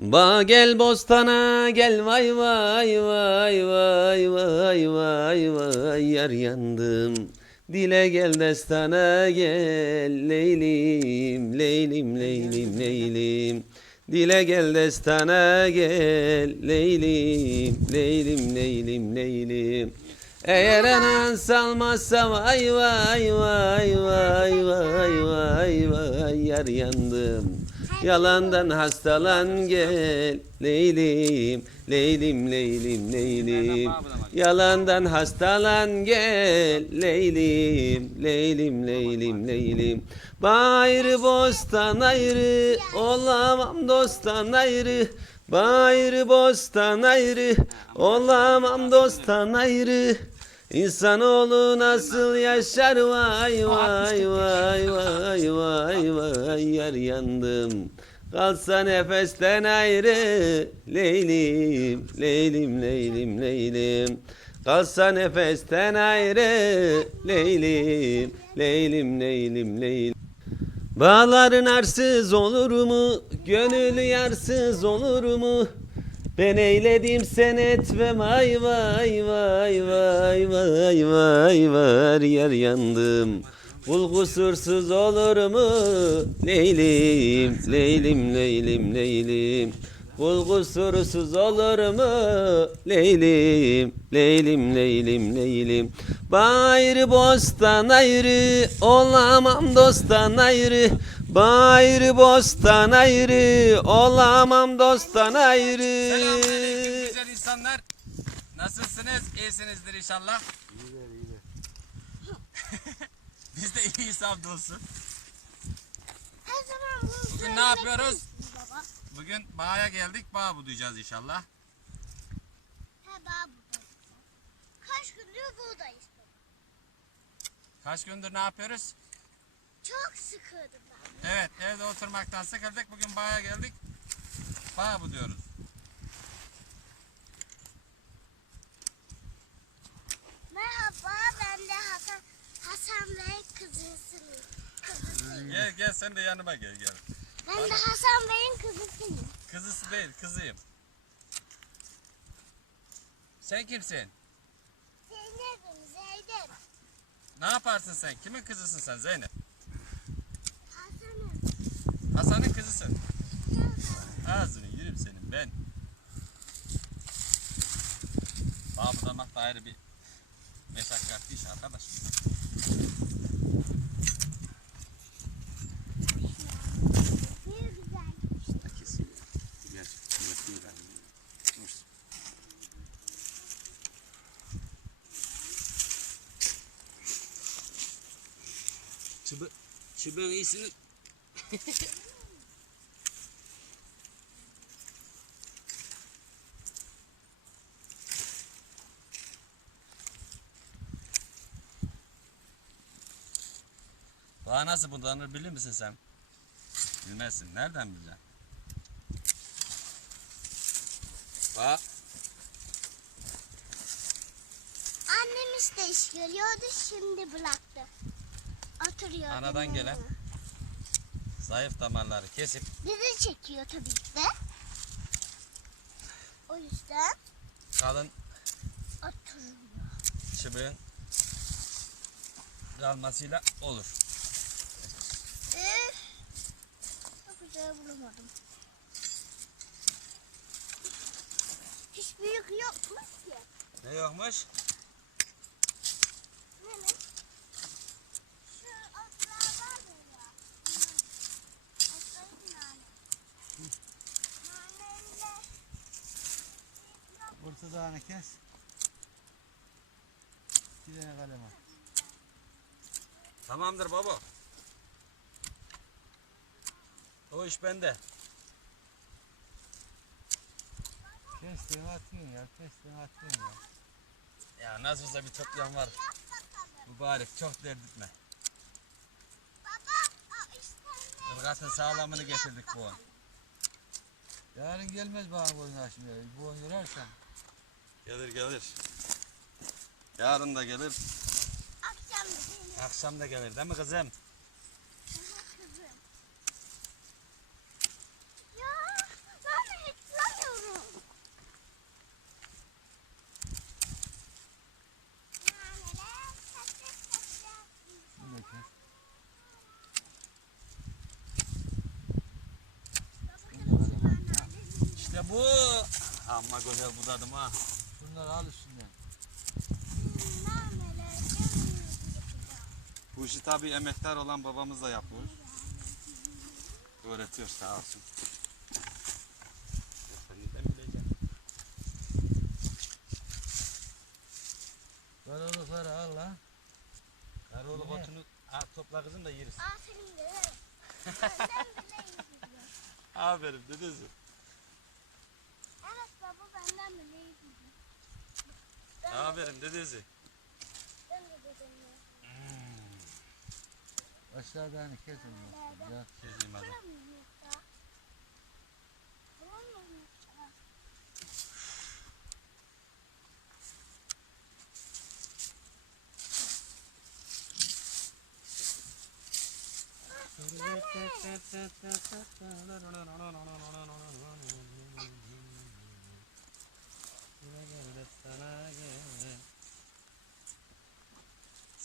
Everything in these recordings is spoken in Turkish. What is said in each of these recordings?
Ba gel bostana gel vay vay vay vay vay vay vay yar yandım. Dile gel destana gel leylim leylim leylim leylim. Dile gel destana gel leylim leylim leylim leylim. Eğer anan salmazsa vay vay vay vay vay vay vay yar yandım. Yalandan hastalan gel. Leylim, leylim, leylim, leylim. Yalandan hastalan gel. Leylim, leylim, leylim, leylim. Bayrı bostan ayrı Olamam dosttan ayrı. Bayrı bostan ayrı Olamam dosttan ayrı İnsanoğlu nasıl yaşar? Vay vay vay vay vay vay. Yar yandım. Kalsa nefesten ayrı. Leylim leylim leylim leylim. Kalsa nefesten ayrı. Leylim leylim leylim leylim. Bağların arsız olur mu? Gönül yarsız olur mu? Ben eyledim sen etme vay vay vay vay vay vay var yer yandım. Kul kusursuz olur mu? Leylim, leylim, leylim, leylim. Kul kusursuz olur mu? Leylim, leylim, leylim, leylim. Bayrı bostan ayrı, olamam dosttan ayrı. Bayrı bostan ayrı, olamam dosttan ayrı. Selamünaleyküm güzel insanlar. Nasılsınız? İyisinizdir inşallah. Biz de iyiyiz hamdolsun. Her zaman bunu Bugün ne yapıyoruz? Bugün bağa geldik. Bağ budayacağız inşallah. He daha buradayız. Kaç gündür buradayız. Kaç gündür ne yapıyoruz? Çok sıkıldım ben. Evet evde oturmaktan sıkıldık. Bugün bağa geldik. Bağ buduyoruz. Merhaba ben de Hasan, Hasan Bey kızısıyım. Kızısıyım. Gel gel sen de yanıma gel gel. Ben de Hasan Bey'in kızısıyım. Kızısı değil kızıyım. Sen kimsin? Zeynep'im Zeynep. Ne yaparsın sen? Kimin kızısın sen Zeynep? Hasan'ın kızısın. Ağzını yürüm senin ben. Bağ budamak da ayrı bir meşakkatli iş arkadaş. Çıbı, çıbı iyisini Daha nasıl budanır bilir misin sen? Bilmezsin. Nereden bileceksin? Bak. Annem işte iş görüyordu şimdi bıraktı. Oturuyor. Anadan gelen. Zayıf damarları kesip Bizi çekiyor tabii ki de. O yüzden kalın oturuyor. çıbığın kalmasıyla olur. Üf. Çok güzel bulamadım. Hiç büyük yokmuş ki. Ne yokmuş? Ne ne? Şu otlar var ya. Otları nane. Naneyle Ortadağını kes. Bir tane kalem al. Tamamdır baba. O iş bende. Kestiğini atıyorsun ya. Kestiğini atıyorsun ya. Ya olsa bir toplayan var. Mübarek çok dert etme. Irgatın sağlamını getirdik bu an. Yarın gelmez bana boyun aşmaya. Bu oyun yorarsan. Gelir gelir. Yarın da gelir. Akşam da gelir. Akşam da gelir değil mi kızım? kızım. Ya ben hıçlanıyorum. İşte bu. Amma güzel budadım ha. Şunları al üstünden. Bu işi tabii emektar olan babamızla yapıyoruz. Öğretiyor sağ olsun. Sen de bileceksin. Karolukları al lan. Karolu Ne? otunu ha, topla kızım da yeriz. Aferin de. Aferin dedesi. Evet baba benden bile iyi. Aferin dedesi. Ben de dedemle. Aşağıdan hani kes onu. Ya. Keseyim hadi. Buram mı yoksa? Buram mı yoksa?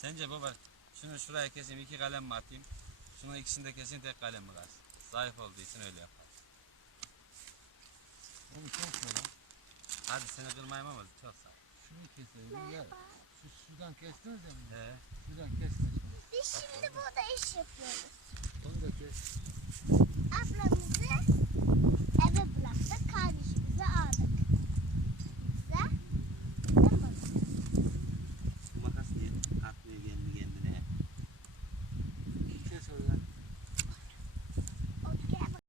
Sence baba şunu şuraya keseyim iki kalem mi atayım? Şunu ikisini de keseyim tek kalem mi kalsın? Zayıf olduğu için öyle yapar. Onu kesme lan. Hadi seni kırmayayım ama çok sağ ol. Şunu keselim ya. Şu sudan kestiniz ya. bunu. He. Sudan kesme şimdi. Biz şimdi burada iş yapıyoruz. Onu da kes. Ablamızı eve bıraktık. Kardeşimizi aldık. Güzel. Değil mi? Bu makas niye atmıyor kendi kendine? Kes oradan. Otur gel bak.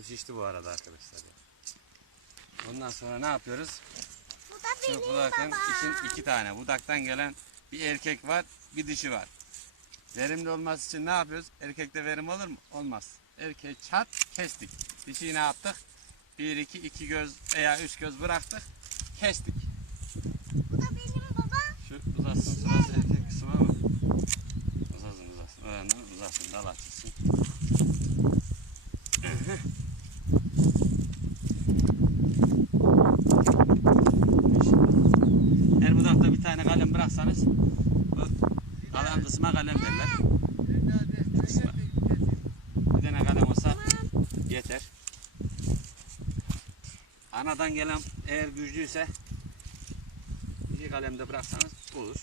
Benim şişti bu arada arkadaşlar. ya. Ondan sonra ne yapıyoruz? Bu da benim için iki tane. Budaktan gelen bir erkek var, bir dişi var. Verimli olması için ne yapıyoruz? Erkekte verim olur mu? Olmaz. Erkeği çat kestik. Dişiyi ne yaptık? Bir, iki, iki göz veya üç göz bıraktık. Kestik. Bu da benim babam. Şu uzasın sırası erkek kısmı ama. Uzasın uzasın. Öğrendim uzasın. Dal açılsın. Her budakta bir tane kalem bıraksanız bu kalan kısma kalem derler. Kısma. Bir tane kalem olsa yeter. Anadan gelen eğer güçlüyse iki kalemde bıraksanız olur.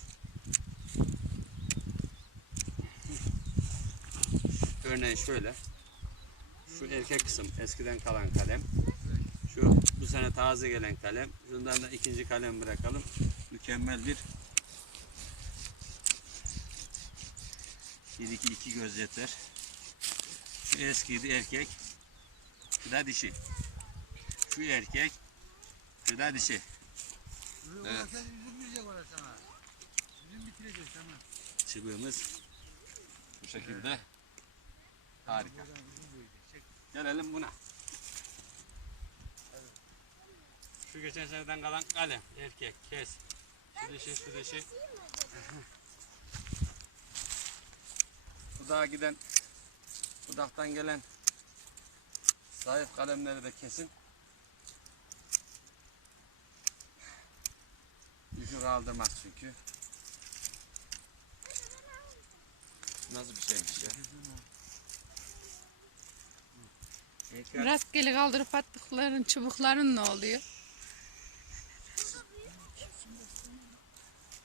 Örneğin şöyle. Şu erkek kısım eskiden kalan kalem. Şu bu sene taze gelen kalem. Şundan da ikinci kalem bırakalım. Mükemmel bir bir iki iki göz yeter. Şu eskiydi erkek. Şu da dişi. Şu erkek. Şu da dişi. Evet. Çubuğumuz bu şekilde. Harika. Gelelim buna. Şu geçen seneden kalan kalem. Erkek. Kes. Şu dişi, şu dişi. Budağa giden, budaktan gelen zayıf kalemleri de kesin. Yükü kaldırmaz çünkü. Nasıl bir şeymiş ya? Rastgele kaldırıp attıkların çubukların ne oluyor?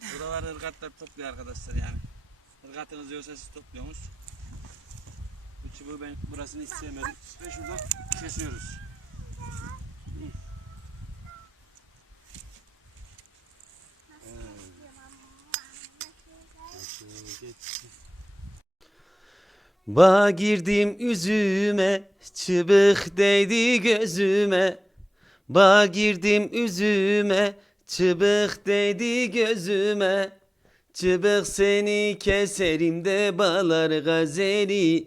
Buralar ırgatlar topluyor arkadaşlar yani. Irgatınız yoksa siz topluyorsunuz. Bu çubuğu ben burasını hiç sevmedim. Ve şuradan kesiyoruz. Ba girdim üzüme, çıbık değdi gözüme. Ba girdim üzüme, çıbık değdi gözüme. Çıbık seni keserim de bağlar gazeli.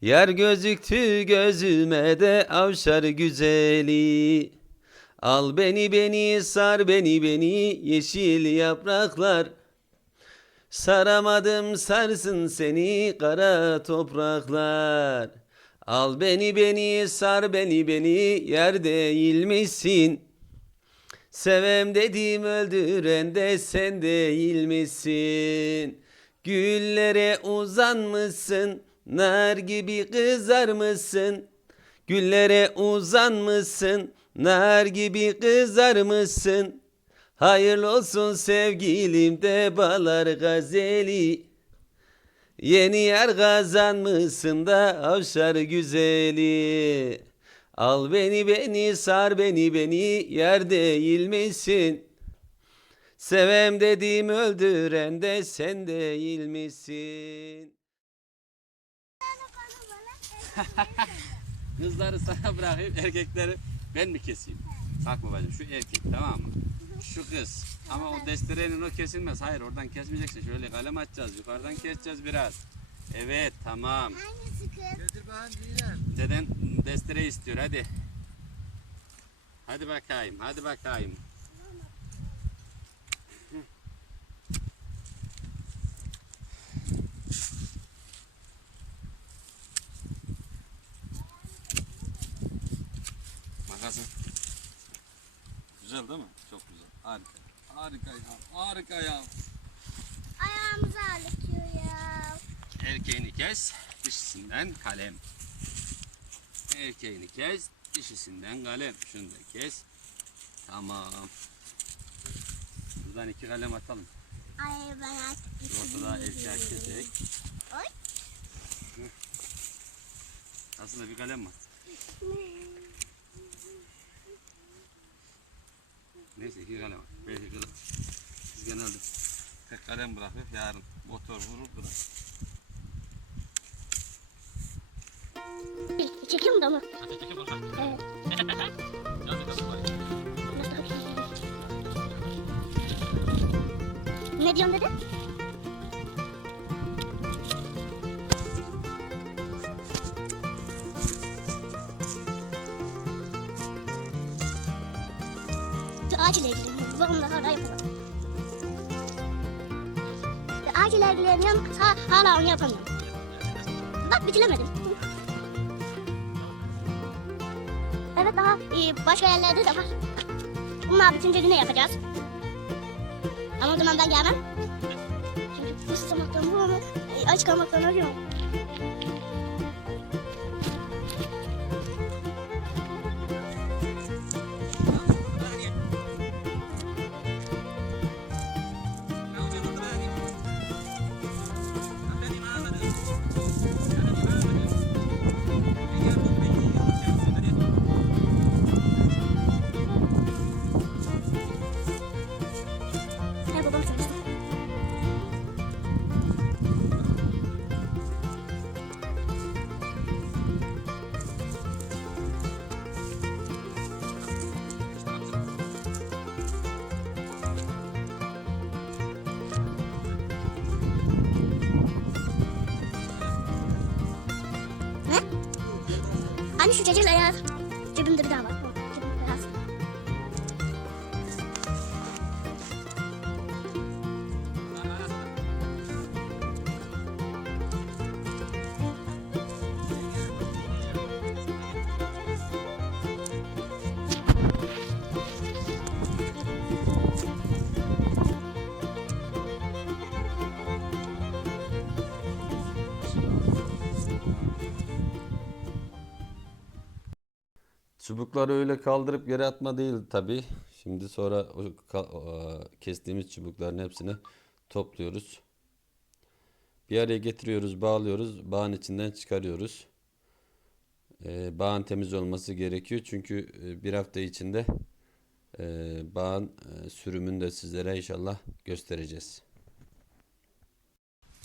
Yar gözüktü gözüme de avşar güzeli. Al beni beni sar beni beni yeşil yapraklar. Saramadım sarsın seni kara topraklar. Al beni beni sar beni beni yer değil misin? Sevem dedim öldüren de sen değil misin? Güllere uzanmışsın, nar gibi kızarmışsın. Güllere uzanmışsın, nar gibi kızarmışsın. Hayırlı olsun sevgilim de balar gazeli. Yeni yer kazanmışsın da avşar güzeli. Al beni beni sar beni beni yer değil misin? Sevem dediğim öldüren de sen değil misin? Kızları sana bırakayım, erkekleri ben mi keseyim? Bak babacığım şu erkek tamam mı? Şu kız. Ama o desterenin o kesilmez. Hayır oradan kesmeyeceksin. Şöyle kalem açacağız. Yukarıdan keseceğiz biraz. Evet tamam. Hangisi? Getir bakayım Ziner. Deden destere istiyor hadi. Hadi bakayım. Hadi bakayım. Makasın. Güzel değil mi? Çok güzel. Harika. Harika ya. Harika ya. Ayağımızı ağrıtıyor ya. Erkeğini kes, dişisinden kalem. Erkeğini kes, dişisinden kalem. Şunu da kes. Tamam. Buradan iki kalem atalım. Ay ben artık Ortada erkeği kesek. Oy. Aslında bir kalem var. Neyse iki kalem var. Belki kırık. Biz genelde tek kalem bırakıyor. Yarın motor vurur bırak. Çekiyor mu da mı? Evet. Ne diyorsun dedi? İle ilgili. Babamla hala yapamadım. İle ilgileniyorum. Ha, hala onu yapamıyorum. Bak bitiremedim. Evet daha e, başka yerlerde de var. Bunlar bitince yine yapacağız. Ama o zaman ben gelmem. Çünkü bu susamaktan bu aç kalmaktan ölüyorum. Hani şu cacık ayağı Çubukları öyle kaldırıp yere atma değil tabi. Şimdi sonra o kestiğimiz çubukların hepsini topluyoruz. Bir araya getiriyoruz, bağlıyoruz. Bağın içinden çıkarıyoruz. Ee, bağın temiz olması gerekiyor. Çünkü e, bir hafta içinde e, bağın e, sürümünü de sizlere inşallah göstereceğiz.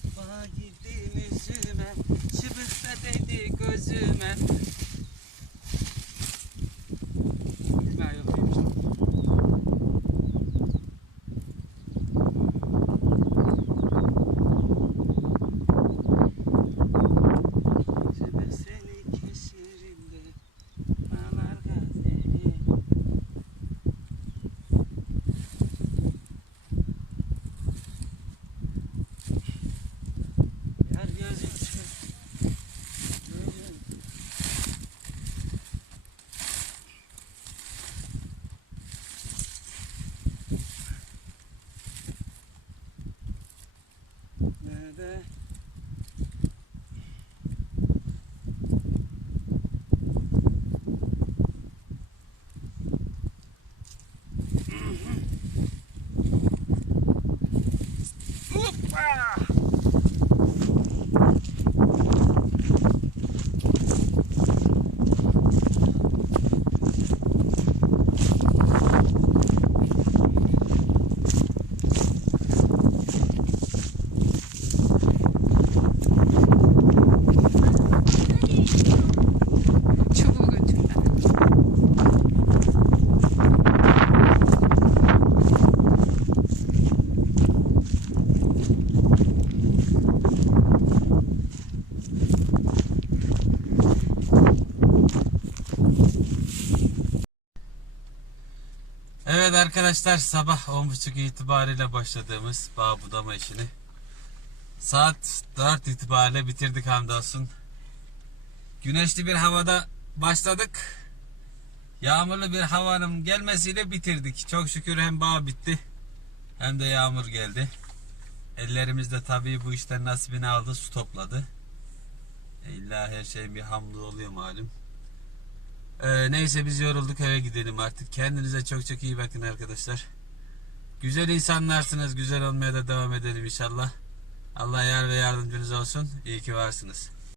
Bağ girdim yüzüme, çıbıkta değdi gözüme. Nerede? Arkadaşlar sabah 10.30 itibariyle başladığımız bağ budama işini saat 4 itibariyle bitirdik hamdolsun. Güneşli bir havada başladık. Yağmurlu bir havanın gelmesiyle bitirdik. Çok şükür hem bağ bitti hem de yağmur geldi. Ellerimiz de tabii bu işten nasibini aldı, su topladı. E, İlla her şeyin bir hamdu oluyor malum. Ee, neyse biz yorulduk eve gidelim artık. Kendinize çok çok iyi bakın arkadaşlar. Güzel insanlarsınız. Güzel olmaya da devam edelim inşallah. Allah yar ve yardımcınız olsun. İyi ki varsınız.